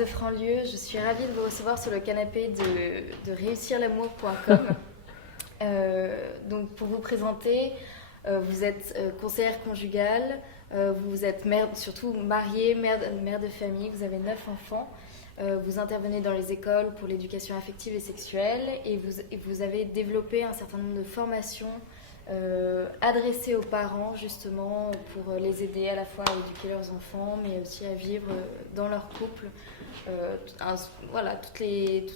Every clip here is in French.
de Franlieu, je suis ravie de vous recevoir sur le canapé de réussirlamour.com. Donc pour vous présenter, vous êtes conseillère conjugale, vous êtes mère, surtout mariée, mère de famille, vous avez 9 enfants. Vous intervenez dans les écoles pour l'éducation affective et sexuelle et vous avez développé un certain nombre de formations adressées aux parents justement pour les aider à la fois à éduquer leurs enfants mais aussi à vivre dans leur couple voilà, toutes les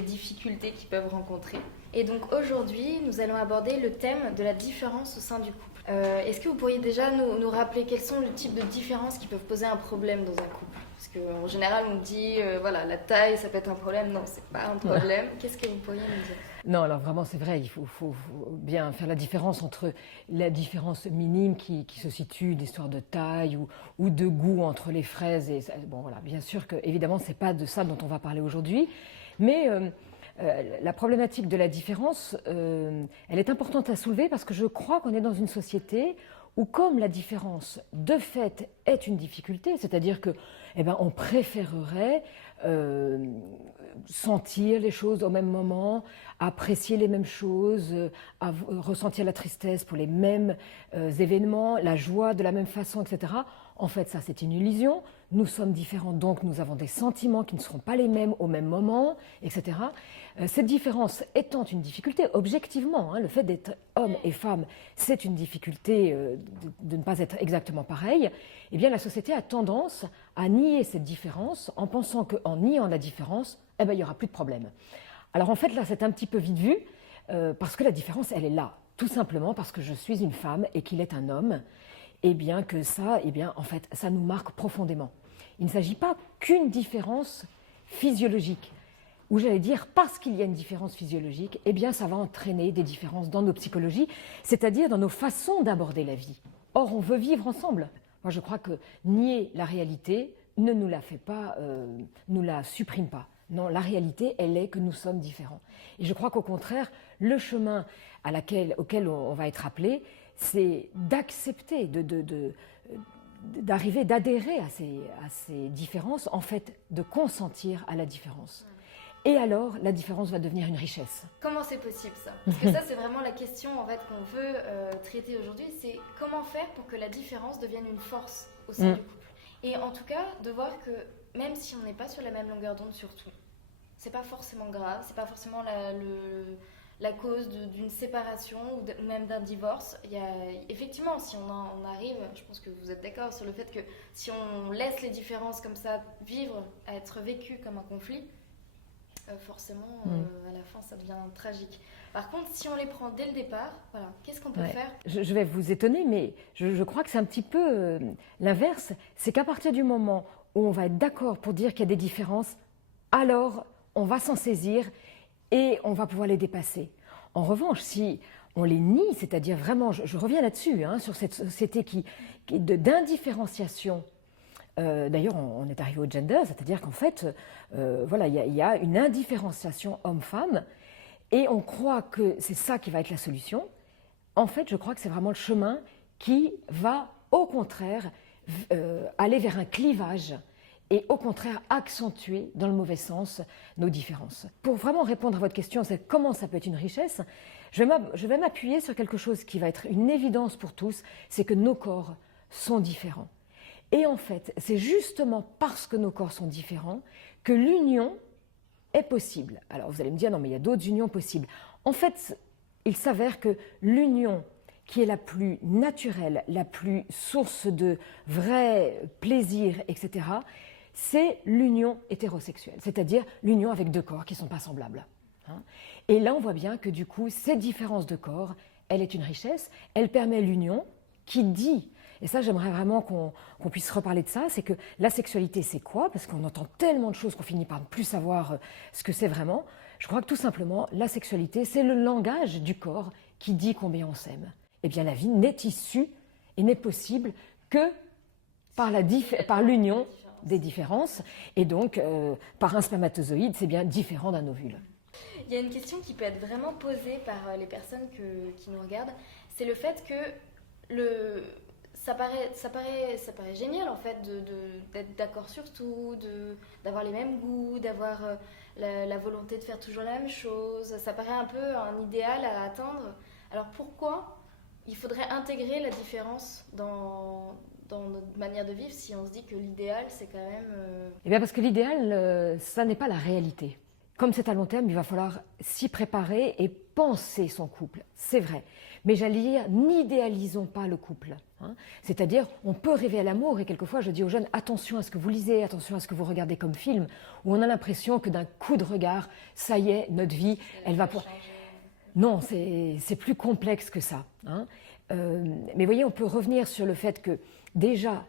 difficultés qu'ils peuvent rencontrer. Et donc aujourd'hui, nous allons aborder le thème de la différence au sein du couple. Est-ce que vous pourriez déjà nous rappeler quels sont les types de différences qui peuvent poser un problème dans un couple? Parce qu'en général, on dit, voilà, la taille, ça peut être un problème. Non, c'est pas un problème. Qu'est-ce que vous pourriez nous dire? Non, alors vraiment, c'est vrai, il faut bien faire la différence entre la différence minime qui se situe, une histoire de taille ou de goût entre les fraises. Et bon, voilà, bien sûr que, évidemment, c'est pas de ça dont on va parler aujourd'hui. Mais la problématique de la différence, elle est importante à soulever parce que je crois qu'on est dans une société où comme la différence de fait est une difficulté, c'est-à-dire que on préférerait sentir les choses au même moment, apprécier les mêmes choses, ressentir la tristesse pour les mêmes événements, la joie de la même façon, etc. En fait, ça c'est une illusion. Nous sommes différents, donc nous avons des sentiments qui ne seront pas les mêmes au même moment, etc. Cette différence étant une difficulté, objectivement, le fait d'être homme et femme, c'est une difficulté de ne pas être exactement pareil, eh bien la société a tendance à nier cette différence en pensant qu'en niant la différence, il n'y aura plus de problème. Alors en fait, là, c'est un petit peu vite vu, parce que la différence, elle est là. Tout simplement parce que je suis une femme et qu'il est un homme, et bien que ça, en fait, ça nous marque profondément. Il ne s'agit pas qu'une différence physiologique, ou j'allais dire parce qu'il y a une différence physiologique, ça va entraîner des différences dans nos psychologies, c'est-à-dire dans nos façons d'aborder la vie. Or, on veut vivre ensemble. Moi, je crois que nier la réalité ne nous la fait pas, nous la supprime pas. Non, la réalité, elle est que nous sommes différents. Et je crois qu'au contraire, le chemin auquel on va être appelé, c'est d'accepter, d'arriver, d'adhérer à ces différences, en fait, de consentir à la différence. Et alors, la différence va devenir une richesse. Comment c'est possible ça? Parce que ça, c'est vraiment la question en fait qu'on veut traiter aujourd'hui, c'est comment faire pour que la différence devienne une force au sein du couple. Et en tout cas, de voir que même si on n'est pas sur la même longueur d'onde sur tout, c'est pas forcément grave, c'est pas forcément la cause d'une séparation ou même d'un divorce. Effectivement, si on arrive, je pense que vous êtes d'accord sur le fait que si on laisse les différences comme ça vivre, à être vécues comme un conflit, forcément, à la fin, ça devient tragique. Par contre, si on les prend dès le départ, voilà, qu'est-ce qu'on peut faire? Je vais vous étonner, mais je crois que c'est un petit peu l'inverse. C'est qu'à partir du moment où on va être d'accord pour dire qu'il y a des différences, alors on va s'en saisir et on va pouvoir les dépasser. En revanche, si on les nie, c'est-à-dire vraiment, je reviens là-dessus, sur cette société d'indifférenciation. D'ailleurs, on est arrivé au gender, c'est-à-dire qu'en fait, il y a une indifférenciation homme-femme, et on croit que c'est ça qui va être la solution. En fait, je crois que c'est vraiment le chemin qui va, au contraire, aller vers un clivage et au contraire accentuer, dans le mauvais sens, nos différences. Pour vraiment répondre à votre question, c'est comment ça peut être une richesse, je vais m'appuyer sur quelque chose qui va être une évidence pour tous, c'est que nos corps sont différents. Et en fait, c'est justement parce que nos corps sont différents que l'union est possible. Alors vous allez me dire, non mais il y a d'autres unions possibles. En fait, il s'avère que l'union qui est la plus naturelle, la plus source de vrai plaisir, etc., c'est l'union hétérosexuelle, c'est-à-dire l'union avec deux corps qui ne sont pas semblables. Et là, on voit bien que du coup, cette différence de corps, elle est une richesse, elle permet l'union qui dit, et ça j'aimerais vraiment qu'on puisse reparler de ça, c'est que la sexualité c'est quoi? Parce qu'on entend tellement de choses qu'on finit par ne plus savoir ce que c'est vraiment. Je crois que tout simplement, la sexualité c'est le langage du corps qui dit combien on s'aime. Eh bien la vie n'est issue et n'est possible que par l'union des différences, et donc par un spermatozoïde, c'est bien différent d'un ovule. Il y a une question qui peut être vraiment posée par les personnes qui nous regardent, c'est le fait que ça paraît génial en fait d'être d'accord sur tout, d'avoir les mêmes goûts, d'avoir la volonté de faire toujours la même chose. Ça paraît un peu un idéal à atteindre. Alors pourquoi il faudrait intégrer la différence dans notre manière de vivre si on se dit que l'idéal c'est quand même... Eh bien parce que l'idéal, ça n'est pas la réalité. Comme c'est à long terme, il va falloir s'y préparer et penser son couple, c'est vrai. Mais j'allais dire, n'idéalisons pas le couple. Hein. C'est-à-dire, on peut rêver à l'amour et quelquefois je dis aux jeunes, attention à ce que vous lisez, attention à ce que vous regardez comme film, où on a l'impression que d'un coup de regard, ça y est, notre vie, elle va pouvoir... Non, c'est plus complexe que ça. Hein. Mais voyez, on peut revenir sur le fait que déjà,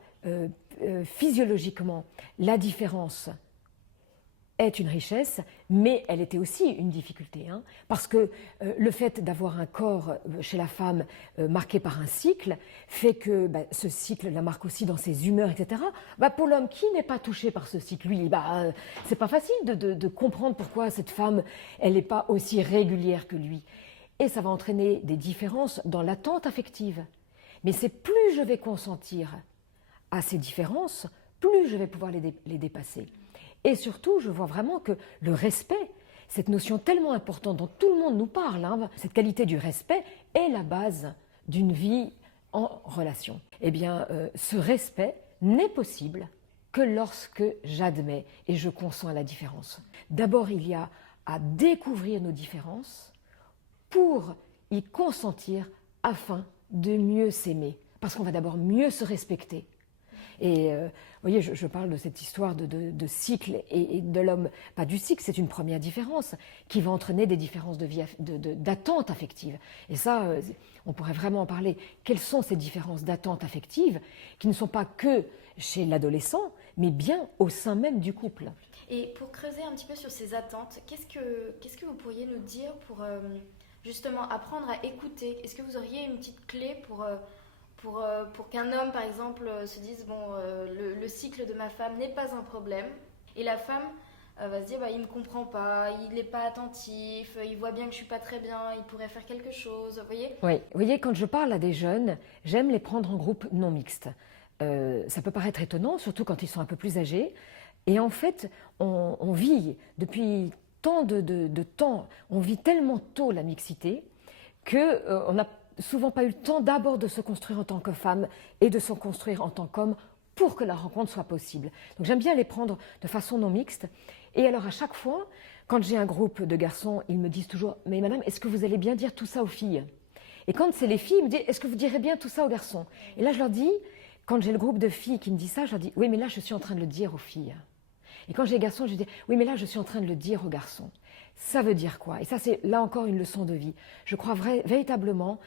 physiologiquement, la différence est une richesse, mais elle était aussi une difficulté. Hein, parce que le fait d'avoir un corps chez la femme marqué par un cycle fait que ce cycle la marque aussi dans ses humeurs, etc. Pour l'homme qui n'est pas touché par ce cycle, lui, c'est pas facile de comprendre pourquoi cette femme, elle n'est pas aussi régulière que lui. Et ça va entraîner des différences dans l'attente affective. Mais c'est plus je vais consentir à ces différences, plus je vais pouvoir les dépasser. Et surtout, je vois vraiment que le respect, cette notion tellement importante dont tout le monde nous parle, hein, cette qualité du respect est la base d'une vie en relation. Eh bien, ce respect n'est possible que lorsque j'admets et je consens à la différence. D'abord, il y a à découvrir nos différences pour y consentir afin de mieux s'aimer. Parce qu'on va d'abord mieux se respecter. Et vous voyez, je parle de cette histoire de cycle et de l'homme. Pas du cycle, c'est une première différence qui va entraîner des différences d'attente affective. Et ça, on pourrait vraiment en parler. Quelles sont ces différences d'attente affective qui ne sont pas que chez l'adolescent, mais bien au sein même du couple. Et pour creuser un petit peu sur ces attentes, qu'est-ce que vous pourriez nous dire pour justement apprendre à écouter? Est-ce que vous auriez une petite clé pour qu'un homme, par exemple, se dise le cycle de ma femme n'est pas un problème, et la femme va se dire il me comprend pas, il n'est pas attentif, il voit bien que je suis pas très bien, il pourrait faire quelque chose, vous voyez? Oui, vous voyez, quand je parle à des jeunes, j'aime les prendre en groupe non mixte. Ça peut paraître étonnant, surtout quand ils sont un peu plus âgés. Et en fait, on vit depuis tant de temps, on vit tellement tôt la mixité qu'on n'a souvent pas eu le temps d'abord de se construire en tant que femme et de se construire en tant qu'homme pour que la rencontre soit possible. Donc j'aime bien les prendre de façon non mixte. Et alors à chaque fois, quand j'ai un groupe de garçons, ils me disent toujours « Mais madame, est-ce que vous allez bien dire tout ça aux filles ?» Et quand c'est les filles, ils me disent « Est-ce que vous direz bien tout ça aux garçons ?» Et là je leur dis, quand j'ai le groupe de filles qui me dit ça, je leur dis « Oui, mais là je suis en train de le dire aux filles. » Et quand j'ai les garçons, je dis « Oui, mais là je suis en train de le dire aux garçons. » Ça veut dire quoi? Et ça c'est là encore une leçon de vie. Je crois véritablement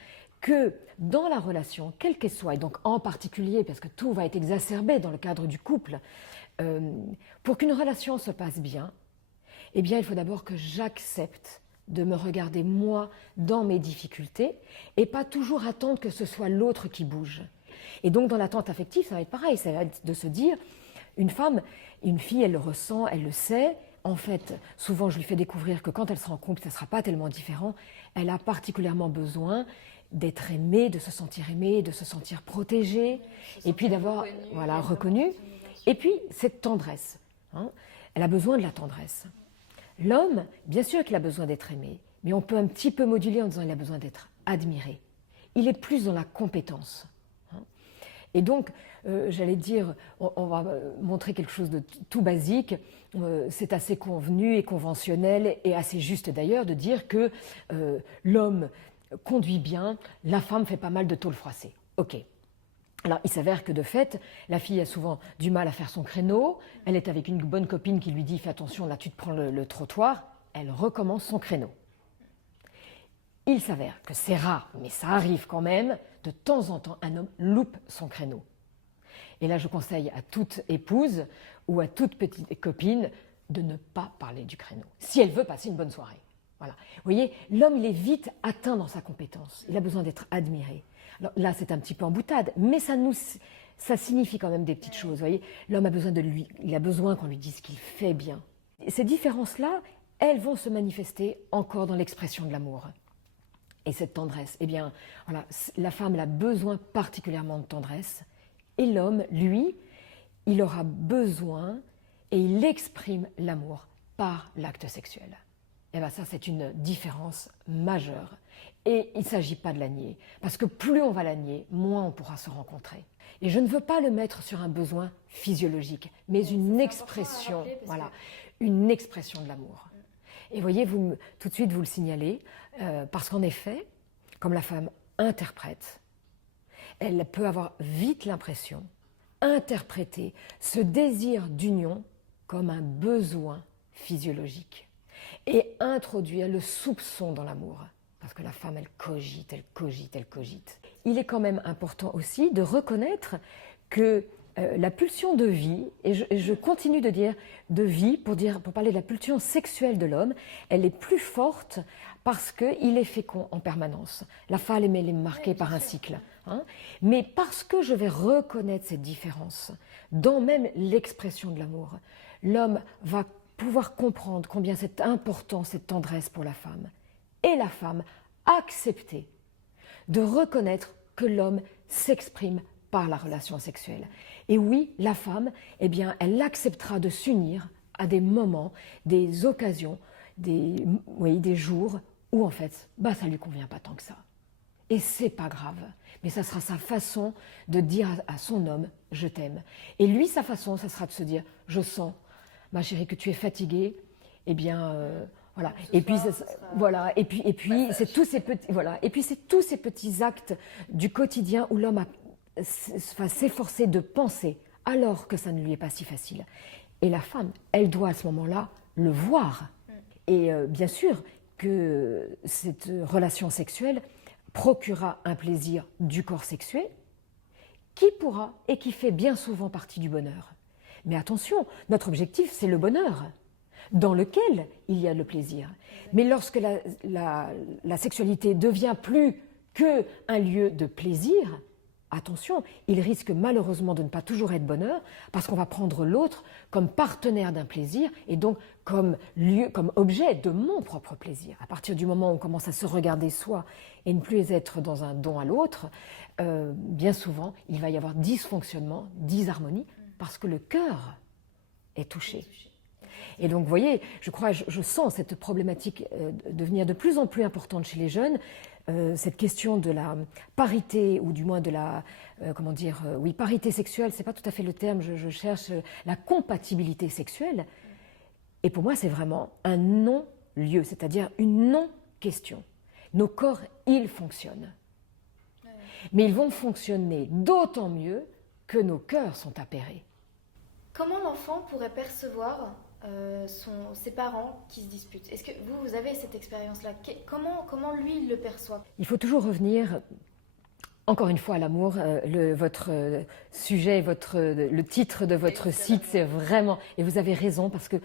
que dans la relation, quelle qu'elle soit, et donc en particulier, parce que tout va être exacerbé dans le cadre du couple, pour qu'une relation se passe bien, eh bien il faut d'abord que j'accepte de me regarder moi dans mes difficultés et pas toujours attendre que ce soit l'autre qui bouge. Et donc dans l'attente affective, ça va être pareil, ça va être de se dire, une femme, une fille, elle le ressent, elle le sait. En fait, souvent je lui fais découvrir que quand elle sera en couple, ça ne sera pas tellement différent. Elle a particulièrement besoin d'être aimée, de se sentir protégée, et puis d'avoir reconnue. Et puis cette tendresse, hein, elle a besoin de la tendresse. L'homme, bien sûr qu'il a besoin d'être aimé, mais on peut un petit peu moduler en disant qu'il a besoin d'être admiré. Il est plus dans la compétence. Hein. Et donc, j'allais dire, on va montrer quelque chose de tout basique. C'est assez convenu et conventionnel, et assez juste d'ailleurs, de dire que l'homme conduit bien, la femme fait pas mal de tôle froissée. Ok. Alors, il s'avère que de fait, la fille a souvent du mal à faire son créneau. Elle est avec une bonne copine qui lui dit « Fais attention, là tu te prends le trottoir ». Elle recommence son créneau. Il s'avère que c'est rare, mais ça arrive quand même, de temps en temps, un homme loupe son créneau. Et là, je conseille à toute épouse ou à toute petite copine de ne pas parler du créneau, si elle veut passer une bonne soirée. Voilà. Vous voyez, l'homme, il est vite atteint dans sa compétence. Il a besoin d'être admiré. Alors là, c'est un petit peu en boutade, mais ça signifie quand même des petites choses. Vous voyez, l'homme a besoin de lui, il a besoin qu'on lui dise qu'il fait bien. Et ces différences-là, elles vont se manifester encore dans l'expression de l'amour. Et cette tendresse, eh bien, voilà, la femme elle a besoin particulièrement de tendresse, et l'homme, lui, il aura besoin et il exprime l'amour par l'acte sexuel. Et bien ça, c'est une différence majeure. Et il ne s'agit pas de la nier, parce que plus on va la nier, moins on pourra se rencontrer. Et je ne veux pas le mettre sur un besoin physiologique, mais une expression, voilà, une expression de l'amour. Et voyez, tout de suite, vous le signalez, parce qu'en effet, comme la femme interprète, elle peut avoir vite l'impression, interpréter ce désir d'union comme un besoin physiologique et introduire le soupçon dans l'amour. Parce que la femme, elle cogite, elle cogite, elle cogite. Il est quand même important aussi de reconnaître que la pulsion de vie, et je continue de dire de vie pour parler de la pulsion sexuelle de l'homme, elle est plus forte parce qu'il est fécond en permanence. La femme, elle est marquée par un cycle. Hein, mais parce que je vais reconnaître cette différence dans même l'expression de l'amour, l'homme va pouvoir comprendre combien c'est important cette tendresse pour la femme. Et la femme accepter de reconnaître que l'homme s'exprime par la relation sexuelle. Et oui, la femme, eh bien, elle acceptera de s'unir à des moments, des occasions, des jours où en fait, ça lui convient pas tant que ça. Et c'est pas grave, mais ça sera sa façon de dire à son homme « je t'aime ». Et lui, sa façon, ça sera de se dire « je sens, ma chérie, que tu es fatiguée, eh bien… voilà. Et puis, voilà. Et puis, c'est tous ces petits, voilà. Et puis, c'est tous ces petits actes du quotidien où l'homme va s'efforcer de penser, alors que ça ne lui est pas si facile. Et la femme, elle doit à ce moment-là le voir. Et bien sûr que cette relation sexuelle procurera un plaisir du corps sexuel qui pourra et qui fait bien souvent partie du bonheur. Mais attention, notre objectif, c'est le bonheur, dans lequel il y a le plaisir. Mais lorsque la sexualité devient plus qu'un lieu de plaisir, attention, il risque malheureusement de ne pas toujours être bonheur, parce qu'on va prendre l'autre comme partenaire d'un plaisir et donc comme lieu, comme objet de mon propre plaisir. À partir du moment où on commence à se regarder soi et ne plus être dans un don à l'autre, bien souvent, il va y avoir dysfonctionnement, disharmonie, parce que le cœur est touché. Et donc, vous voyez, je sens cette problématique devenir de plus en plus importante chez les jeunes, cette question de la parité, ou du moins de la, parité sexuelle, c'est pas tout à fait le terme, je cherche la compatibilité sexuelle. Et pour moi, c'est vraiment un non-lieu, c'est-à-dire une non-question. Nos corps, ils fonctionnent. Mais ils vont fonctionner d'autant mieux que nos cœurs sont appairés. Comment l'enfant pourrait percevoir ses parents qui se disputent? Est-ce que vous avez cette expérience-là? Comment lui, il le perçoit? Il faut toujours revenir, encore une fois, à l'amour. Votre sujet, le titre de votre site, c'est vraiment... Et vous avez raison, parce que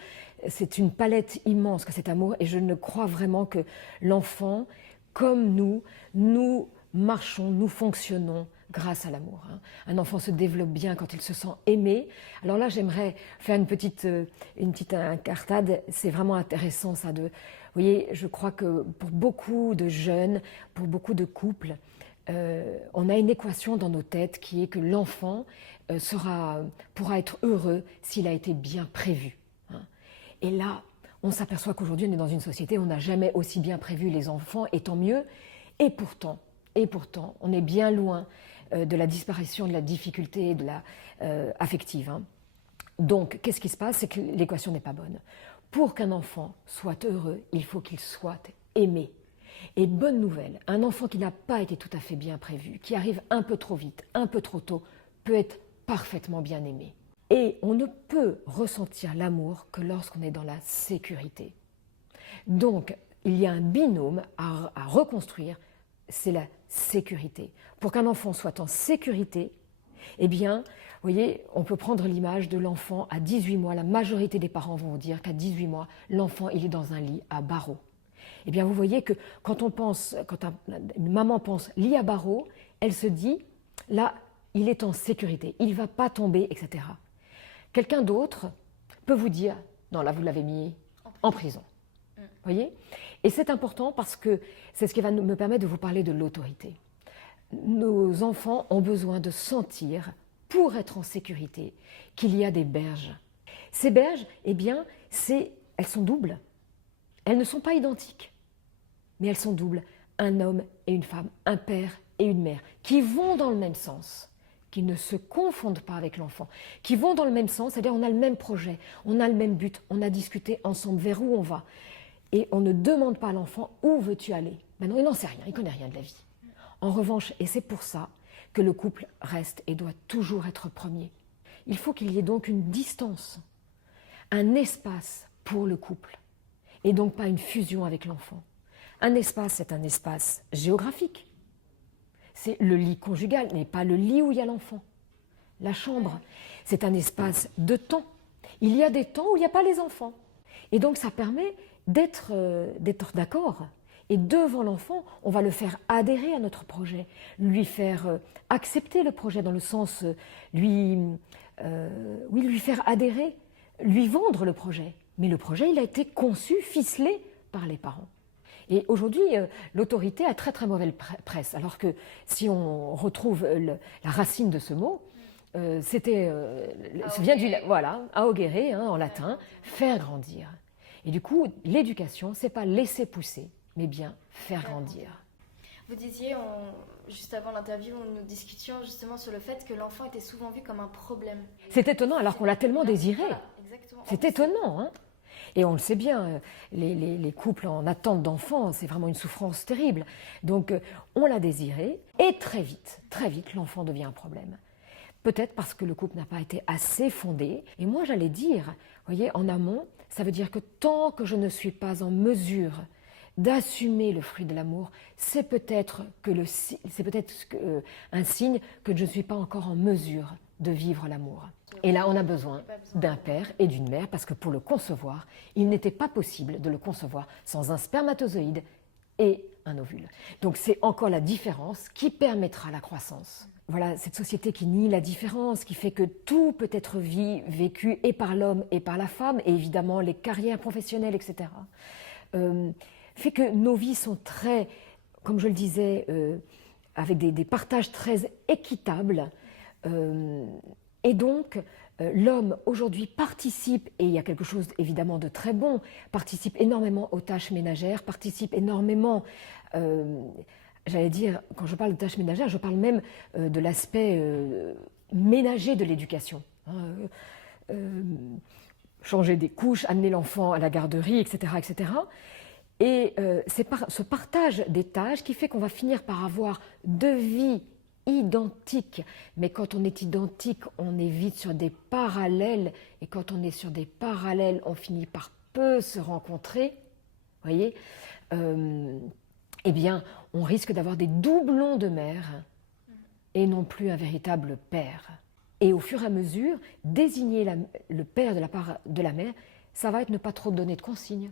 c'est une palette immense que cet amour. Et je ne crois vraiment que l'enfant, comme nous marchons, nous fonctionnons grâce à l'amour. Un enfant se développe bien quand il se sent aimé. Alors là, j'aimerais faire une petite incartade. C'est vraiment intéressant ça. Vous voyez, je crois que pour beaucoup de jeunes, pour beaucoup de couples, on a une équation dans nos têtes qui est que l'enfant pourra être heureux s'il a été bien prévu. Et là, on s'aperçoit qu'aujourd'hui, on est dans une société où on n'a jamais aussi bien prévu les enfants, et tant mieux. Et pourtant, on est bien loin de la disparition de la difficulté affective. Donc, qu'est-ce qui se passe? C'est que l'équation n'est pas bonne. Pour qu'un enfant soit heureux, il faut qu'il soit aimé. Et bonne nouvelle, un enfant qui n'a pas été tout à fait bien prévu, qui arrive un peu trop vite, un peu trop tôt, peut être parfaitement bien aimé. Et on ne peut ressentir l'amour que lorsqu'on est dans la sécurité. Donc, il y a un binôme à reconstruire, c'est la sécurité. Pour qu'un enfant soit en sécurité, eh bien, vous voyez, on peut prendre l'image de l'enfant à 18 mois. La majorité des parents vont vous dire qu'à 18 mois, l'enfant, il est dans un lit à barreaux. Eh bien, vous voyez que quand une maman pense lit à barreaux, elle se dit, là, il est en sécurité, il ne va pas tomber, etc. Quelqu'un d'autre peut vous dire, non, là, vous l'avez mis en prison. Voyez? Et c'est important parce que c'est ce qui va me permettre de vous parler de l'autorité. Nos enfants ont besoin de sentir, pour être en sécurité, qu'il y a des berges. Ces berges, eh bien, elles sont doubles. Elles ne sont pas identiques, mais elles sont doubles. Un homme et une femme, un père et une mère, qui vont dans le même sens, qui ne se confondent pas avec l'enfant, qui vont dans le même sens, c'est-à-dire on a le même projet, on a le même but, on a discuté ensemble vers où on va. Et on ne demande pas à l'enfant « où veux-tu aller ?» Maintenant, il n'en sait rien, il ne connaît rien de la vie. En revanche, et c'est pour ça que le couple reste et doit toujours être premier, il faut qu'il y ait donc une distance, un espace pour le couple, et donc pas une fusion avec l'enfant. Un espace, c'est un espace géographique. C'est le lit conjugal, n'est pas le lit où il y a l'enfant. La chambre, c'est un espace de temps. Il y a des temps où il n'y a pas les enfants. Et donc ça permet d'être d'accord. Et devant l'enfant, on va le faire adhérer à notre projet, lui faire accepter le projet dans le sens, lui faire adhérer, lui vendre le projet. Mais le projet, il a été conçu, ficelé par les parents. Et aujourd'hui, l'autorité a très très mauvaise presse, alors que si on retrouve la racine de ce mot, ça vient augere, en latin, faire grandir. Et du coup, l'éducation, c'est pas laisser pousser, mais bien faire grandir. Vous disiez, juste avant l'interview, nous discutions justement sur le fait que l'enfant était souvent vu comme un problème. C'est étonnant, alors qu'on l'a tellement désiré. Voilà, exactement. C'est étonnant, hein. Et on le sait bien, les couples en attente d'enfants, c'est vraiment une souffrance terrible. Donc, on l'a désiré, et très vite, l'enfant devient un problème. Peut-être parce que le couple n'a pas été assez fondé. Et moi, j'allais dire, vous voyez, en amont, ça veut dire que tant que je ne suis pas en mesure d'assumer le fruit de l'amour, c'est peut-être un signe que je ne suis pas encore en mesure de vivre l'amour. Et là, on a besoin d'un père et d'une mère, parce que pour le concevoir, il n'était pas possible de le concevoir sans un spermatozoïde et un ovule. Donc c'est encore la différence qui permettra la croissance. Voilà, cette société qui nie la différence, qui fait que tout peut être vécu et par l'homme et par la femme, et évidemment les carrières professionnelles, etc., fait que nos vies sont très, comme je le disais, avec des partages très équitables. Et donc, l'homme aujourd'hui participe, et il y a quelque chose évidemment de très bon, participe énormément aux tâches ménagères, participe énormément, j'allais dire, quand je parle de tâches ménagères, je parle même de l'aspect ménager de l'éducation. Changer des couches, amener l'enfant à la garderie, etc., etc. Et c'est ce partage des tâches qui fait qu'on va finir par avoir deux vies identiques. Mais quand on est identique, on est vite sur des parallèles. Et quand on est sur des parallèles, on finit par peu se rencontrer. Vous voyez, eh bien, on risque d'avoir des doublons de mère et non plus un véritable père. Et au fur et à mesure, désigner le père de la part de la mère, ça va être ne pas trop donner de consignes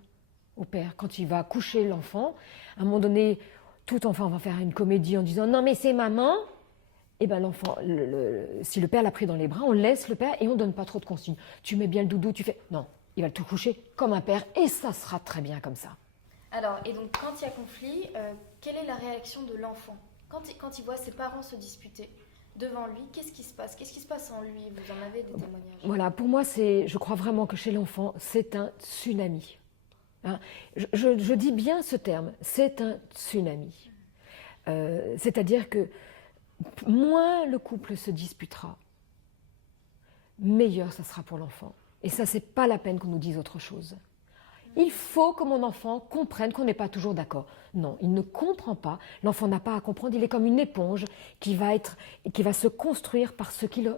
au père. Quand il va coucher l'enfant, à un moment donné, tout enfant va faire une comédie en disant « Non mais c'est maman !» Et bien l'enfant, si le père l'a pris dans les bras, on laisse le père et on ne donne pas trop de consignes. Tu mets bien le doudou, tu fais... Non, il va tout coucher comme un père et ça sera très bien comme ça. Alors, et donc quand il y a conflit, quelle est la réaction de l'enfant quand il voit ses parents se disputer devant lui, qu'est-ce qui se passe? Qu'est-ce qui se passe en lui? Vous en avez des témoignages? Voilà, pour moi, je crois vraiment que chez l'enfant, c'est un tsunami. Hein, je dis bien ce terme, c'est un tsunami. C'est-à-dire que moins le couple se disputera, meilleur ça sera pour l'enfant. Et ça, c'est pas la peine qu'on nous dise autre chose. Il faut que mon enfant comprenne qu'on n'est pas toujours d'accord. Non, il ne comprend pas. L'enfant n'a pas à comprendre. Il est comme une éponge qui va se construire par ce qu'il,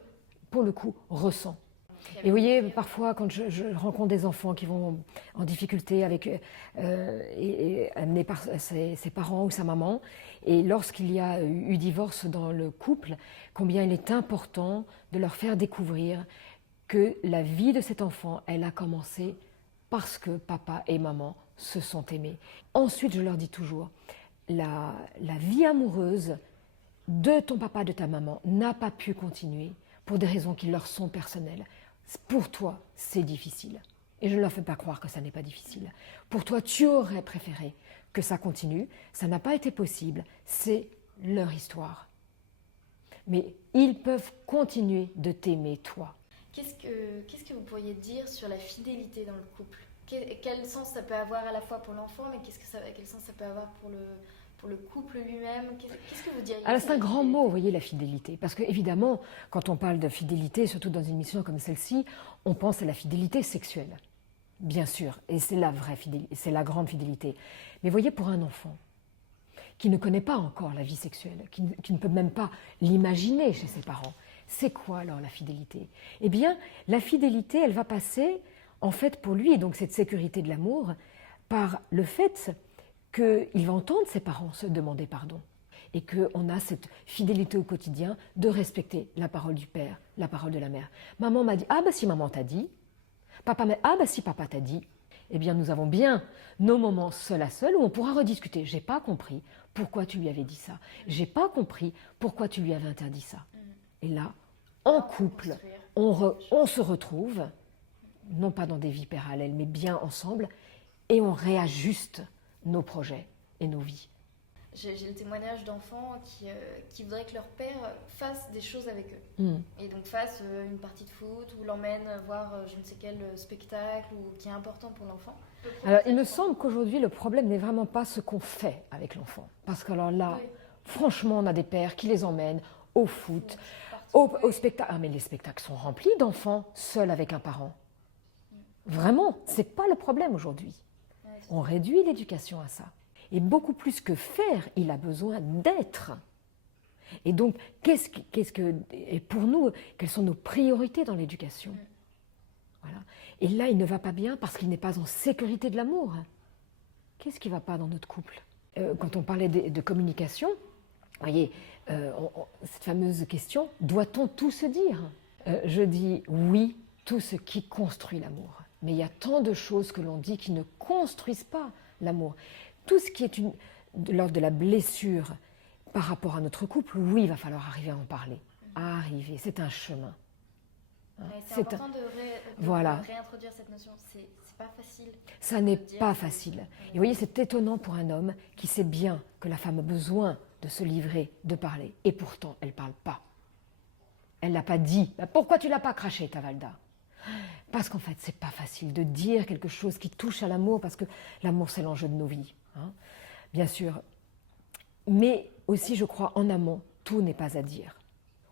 pour le coup, ressent. Et vous voyez, parfois, quand je rencontre des enfants qui vont en difficulté et amenés par ses parents ou sa maman, et lorsqu'il y a eu divorce dans le couple, combien il est important de leur faire découvrir que la vie de cet enfant, elle a commencé parce que papa et maman se sont aimés. Ensuite, je leur dis toujours, la vie amoureuse de ton papa, de ta maman, n'a pas pu continuer pour des raisons qui leur sont personnelles. Pour toi, c'est difficile. Et je ne leur fais pas croire que ça n'est pas difficile. Pour toi, tu aurais préféré que ça continue. Ça n'a pas été possible. C'est leur histoire. Mais ils peuvent continuer de t'aimer, toi. Qu'est-ce que vous pourriez dire sur la fidélité dans le couple? Quel sens ça peut avoir à la fois pour l'enfant, mais quel sens ça peut avoir pour le couple lui-même? Qu'est-ce que vous diriez? Alors c'est un grand mot, vous voyez, la fidélité. Parce qu'évidemment, quand on parle de fidélité, surtout dans une mission comme celle-ci, on pense à la fidélité sexuelle. Bien sûr, et c'est la vraie fidélité, c'est la grande fidélité. Mais voyez, pour un enfant qui ne connaît pas encore la vie sexuelle, qui ne peut même pas l'imaginer chez ses parents, c'est quoi alors la fidélité? Eh bien, la fidélité, elle va passer, en fait, pour lui, et donc cette sécurité de l'amour, par le fait qu'il va entendre ses parents se demander pardon. Et qu'on a cette fidélité au quotidien de respecter la parole du père, la parole de la mère. Maman m'a dit, ah bah si maman t'a dit. Papa m'a dit, ah bah si papa t'a dit. Eh bien nous avons bien nos moments seul à seul où on pourra rediscuter. J'ai pas compris pourquoi tu lui avais dit ça. J'ai pas compris pourquoi tu lui avais interdit ça. Et là, en couple, on se retrouve, non pas dans des vies parallèles, mais bien ensemble, et on réajuste nos projets et nos vies. J'ai le témoignage d'enfants qui voudraient que leur père fasse des choses avec eux. Et donc fasse une partie de foot ou l'emmène voir je ne sais quel spectacle ou qui est important pour l'enfant. Alors il me semble qu'aujourd'hui le problème n'est vraiment pas ce qu'on fait avec l'enfant. Parce que alors là, oui, franchement, on a des pères qui les emmènent au foot, au spectacle. Ah mais les spectacles sont remplis d'enfants seuls avec un parent. Vraiment, c'est pas le problème aujourd'hui. On réduit l'éducation à ça. Et beaucoup plus que faire, il a besoin d'être. Et donc, et pour nous, quelles sont nos priorités dans l'éducation? Voilà. Et là, il ne va pas bien parce qu'il n'est pas en sécurité de l'amour. Qu'est-ce qui ne va pas dans notre couple? Quand on parlait de communication, voyez, cette fameuse question, doit-on tout se dire? Je dis oui, tout ce qui construit l'amour. Mais il y a tant de choses que l'on dit qui ne construisent pas l'amour. Tout ce qui est lors de la blessure par rapport à notre couple, oui, il va falloir arriver à en parler. Arriver, c'est un chemin. Hein, c'est important de réintroduire cette notion. C'est pas facile. Ça n'est pas facile. Et vous voyez, c'est étonnant pour un homme qui sait bien que la femme a besoin de se livrer, de parler. Et pourtant, elle ne parle pas. Elle ne l'a pas dit. Pourquoi tu ne l'as pas craché, ta Valda? Parce qu'en fait, c'est pas facile de dire quelque chose qui touche à l'amour, parce que l'amour, c'est l'enjeu de nos vies. Hein, bien sûr. Mais aussi, je crois, en amont, tout n'est pas à dire.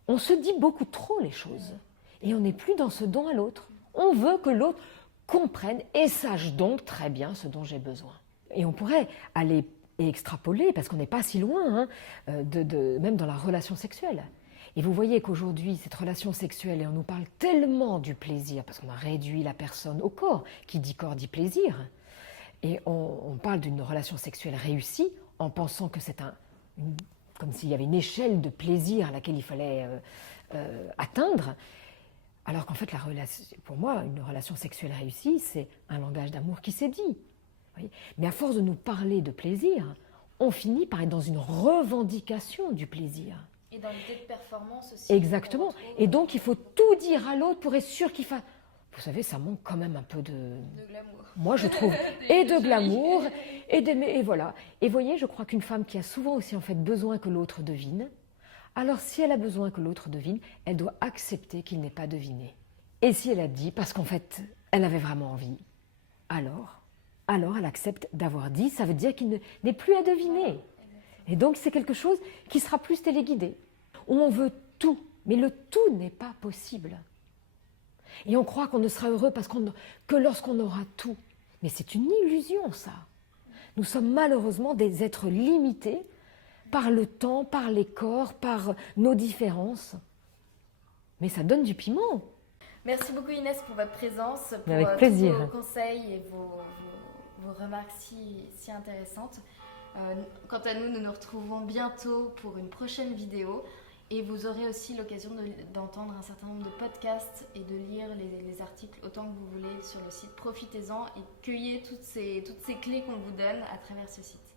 On se dit beaucoup trop les choses. Et on n'est plus dans ce don à l'autre. On veut que l'autre comprenne et sache donc très bien ce dont j'ai besoin. Et on pourrait aller extrapoler, parce qu'on n'est pas si loin, hein, même dans la relation sexuelle. Et vous voyez qu'aujourd'hui, cette relation sexuelle, et on nous parle tellement du plaisir, parce qu'on a réduit la personne au corps. Qui dit corps dit plaisir. Et on parle d'une relation sexuelle réussie en pensant que c'est comme s'il y avait une échelle de plaisir à laquelle il fallait atteindre. Alors qu'en fait, pour moi, une relation sexuelle réussie, c'est un langage d'amour qui s'est dit. Mais à force de nous parler de plaisir, on finit par être dans une revendication du plaisir. Et dans l'idée de performance aussi. Exactement. Et donc, il faut tout dire à l'autre pour être sûr qu'il fasse... Vous savez, ça manque quand même un peu de glamour. Moi, je trouve, et de glamour, et voilà. Et vous voyez, je crois qu'une femme qui a souvent aussi en fait besoin que l'autre devine, alors si elle a besoin que l'autre devine, elle doit accepter qu'il n'ait pas deviné. Et si elle a dit, parce qu'en fait, elle avait vraiment envie, alors elle accepte d'avoir dit, ça veut dire qu'il n'est plus à deviner. Et donc, c'est quelque chose qui sera plus téléguidé, où on veut tout, mais le tout n'est pas possible. Et on croit qu'on ne sera heureux que lorsqu'on aura tout. Mais c'est une illusion, ça. Nous sommes malheureusement des êtres limités par le temps, par les corps, par nos différences. Mais ça donne du piment. Merci beaucoup Inès pour votre présence, pour avec plaisir. Tous vos conseils et vos remarques si intéressantes. Quant à nous, nous nous retrouvons bientôt pour une prochaine vidéo. Et vous aurez aussi l'occasion d'entendre un certain nombre de podcasts et de lire les articles autant que vous voulez sur le site. Profitez-en et cueillez toutes ces clés qu'on vous donne à travers ce site.